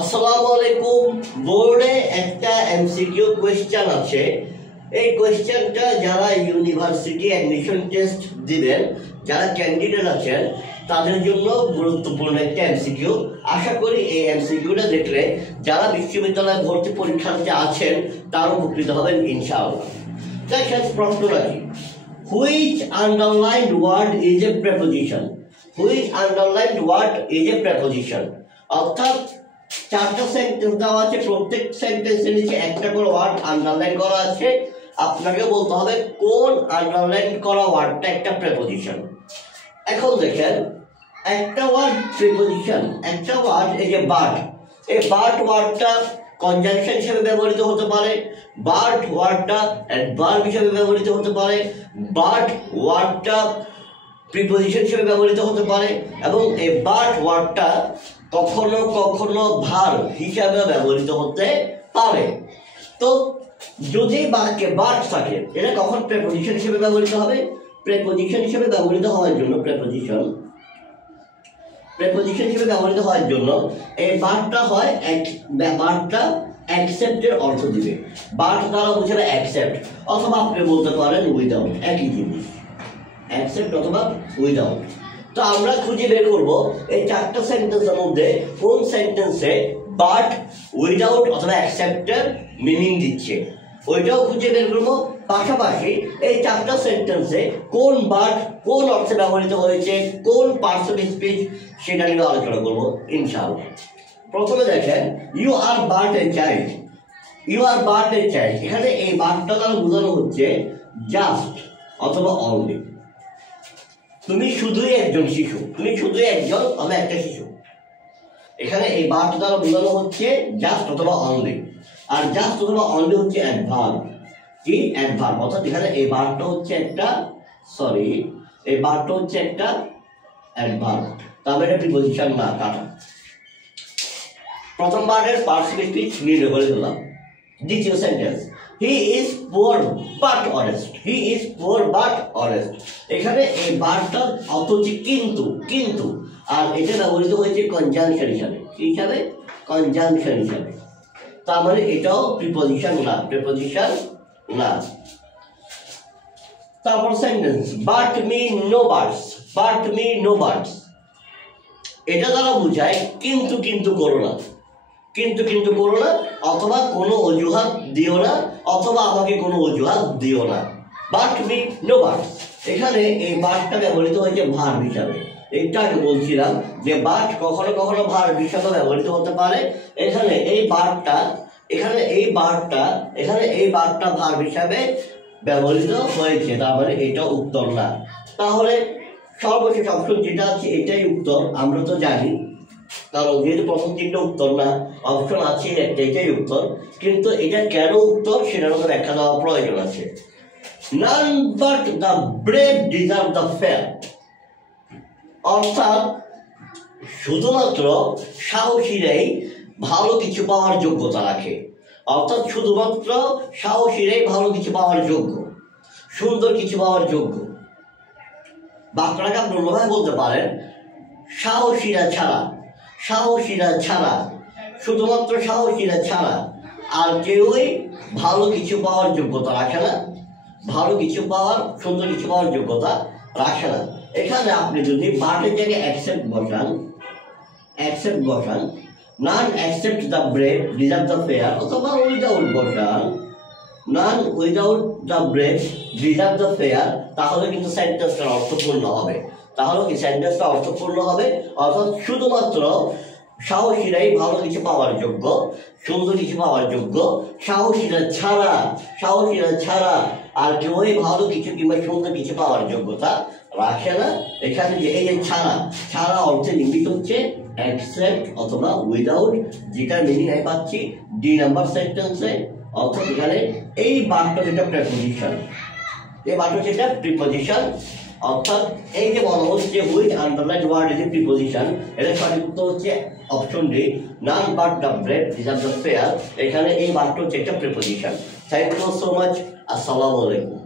আসসালামু আলাইকুম। বোর্ডে একটা এমসিকিউ কোয়েশ্চেন আছে। এই কোয়েশ্চেনটা যারা ইউনিভার্সিটি অ্যাডমিশন টেস্ট দিবেন, যারা ক্যান্ডিডেট আছেন, তাদের জন্য গুরুত্বপূর্ণ একটা এমসিকিউ। আশা করি এই এমসিকিউটা দেখলে যারা বিশ্ববিদ্যালয়ে ভর্তি পরীক্ষাতে আছেন তারা উপকৃত হবেন ইনশাআল্লাহ। দেখেন প্রশ্নটা কি, which underlined word is a preposition. Which underlined word is a preposition, অর্থাৎ চারটা সেন্টেন্স দেওয়া আছে, প্রত্যেক সেন্টেন্সের নিচে একটা করে ওয়ার্ড আন্ডারলাইন করা আছে। আপনাকে বলতে হবে কোন আন্ডারলাইন করা ওয়ার্ডটা একটা প্রেপোজিশন। এখন দেখেন একটা ওয়ার্ড প্রিপোজিশন, একটা ওয়ার্ড এই যে বাট, এই বাট ওয়ার্ডটা কনজাংশন হিসেবে ব্যবহৃত হতে পারে, বাট ওয়ার্ডটা অ্যাডভার্ব হিসেবে ব্যবহৃত হতে পারে, বাট ওয়ার্ডটা প্রিপোজিশন হিসেবে ব্যবহৃত হতে পারে, এবং এই বাট ওয়ার্ডটা কখনো কখনো ভার্ব হিসাবে ব্যবহৃত হতে পারে। তো যদি বাক্যে বাট থাকে, এটা কখন প্রেপোজিশন হিসেবে ব্যবহৃত হবে? প্রেপোজিশন হিসেবে ব্যবহৃত হওয়ার জন্য প্রেপোজিশন হিসেবে ব্যবহৃত হওয়ার জন্য এই বাটটা হয় বাটটা অ্যাকসেপ্টের অর্থ দিবে। বাট দ্বারা বোঝাবে অ্যাকসেপ্ট, অথবা আপনি বলতে পারেন উইদাউট, একই জিনিস, অ্যাকসেপ্ট অথবা উইদাউট। তো আমরা খুঁজে বের করবো এই চারটা সেন্টেন্সের মধ্যে কোন সেন্টেন্সে বাট উইদাউট অথবা অ্যাকসেপ্টের মিনিং দিচ্ছে, ওইটাও খুঁজে বের করবো। পাশাপাশি এই চারটা সেন্টেন্সে কোন বাট কোন অর্থে ব্যবহৃত হয়েছে, কোন পার্টস অফ স্পিচ, সেটা নিয়ে আলোচনা করবো ইনশাআল্লাহ। প্রথমে দেখেন you are but a child. You are but a child, এখানে এই বাটটা দ্বারা বোঝানো হচ্ছে জাস্ট অথবা অনলি। তুমি শুধুই একজন শিশু, তুমি শুধুই একজন, আমি একটা শিশু। এখানে এই বাট দ্বারা বোঝানো হচ্ছে জাস্ট অথবা অনলি। আর জাস্ট অথবা অনলি হচ্ছে অ্যাডভার্ব। কি অ্যাডভার্ব, অর্থাৎ এখানে এই বাটটা হচ্ছে একটা অ্যাডভার্ব, তবে এটা প্রিপোজিশন না, কাটা। প্রথম বারের পার্টস অফ স্পিচ নির্ণয় করে দিলাম। দ্বিতীয় sentence, he is poor but honest. He is poor but honest, এখানে এই বাটটার অর্থ হচ্ছে কিন্তু, কিন্তু, আর এটা ব্যবহৃত হয়েছে কনজাংশন হিসাবে। কি হিসাবে? কনজাংশন হিসাবে। তার মানে এটাও প্রিপোজিশন না, প্রিপোজিশন না। তারপর sentence, but me no birds. But me no birds, এটা দ্বারা বোঝায় কিন্তু কিন্তু করো না, কিন্তু কিন্তু করো না, অথবা কোনো অজুহাত দিও না, অথবা আমাকে কোনো অজুহাত দিও না। বাট মি নো বার্ডস, এখানে এই বাটটা ব্যবহৃত হয়েছে ভার্ব হিসাবে। এটা আগে বলছিলাম যে বাট কখনো কখনো ভার্ব হিসাবে ব্যবহৃত হতে পারে। এখানে এই বাটটা ভার্ব হিসাবে ব্যবহৃত হয়েছে, তার মানে এটা উত্তর না। তাহলে সর্বশেষ অপশন যেটা আছে এটাই উত্তর, আমরা তো জানি, কারণ যেহেতু প্রথম তিনটা উত্তর না, অপশন আছে একটা, এটাই উত্তর। কিন্তু এটা কেন উত্তর সেটার মধ্যে ব্যাখ্যা দেওয়া প্রয়োজন আছে। None but the brave deserve the fair, অর্থাৎ শুধুমাত্র সাহসীরাই ভালো কিছু পাওয়ার যোগ্যতা রাখে। অর্থাৎ শুধুমাত্র সাহসীরাই ভালো কিছু পাওয়ার যোগ্য, সুন্দর কিছু পাওয়ার যোগ্য। বাক্যটাকে আপনি অন্যভাবে বলতে পারেন, সাহসীরা ছাড়া, শুধুমাত্র সাহসীরা ছাড়া আর কেউই ভালো কিছু পাওয়ার যোগ্যতা রাখে না, ভালো কিছু পাওয়ার, সুন্দর কিছু পাওয়ার যোগ্যতা রাখে না। এখানে আপনি যদি বাটের জায়গায় অ্যাকসেপ্ট বসান, none accept the brave deserve the fair, অথবা উইদাউট বসান, none without the brave deserve the fair, তাহলে কিন্তু সেন্টেন্সটা অর্থপূর্ণ হবে। অর্থাৎ শুধুমাত্র সাহসীরাই ভালো কিছু পাওয়ার যোগ্য, সুন্দর কিছু পাওয়ার যোগ্য, সাহসীরা ছাড়া আর কেউই ভালো কিছু কিংবা সুন্দর কিছু পাওয়ার যোগ্যতা রাখে না। এখানে যে এই ছাড়া অর্থে ইঙ্গিত হচ্ছে অ্যাকসেপ্ট অথবা উইদাউট, যেটা মিনিং আমি পাচ্ছি ডি নাম্বার সেন্টেন্সে। অর্থাৎ এখানে এই বাক্যটা যেটা প্রেপোজিশন, এই বাক্যটা যেটা প্রিপোজিশন, অর্থাৎ এই যে বলা হচ্ছে which underlined word is a preposition, এটা সঠিক উত্তর হচ্ছে option D, none but the brave deserve the fair. এখানে এই বাক্যটা হচ্ছে একটা preposition. Thank you so much. আসসালামু আলাইকুম।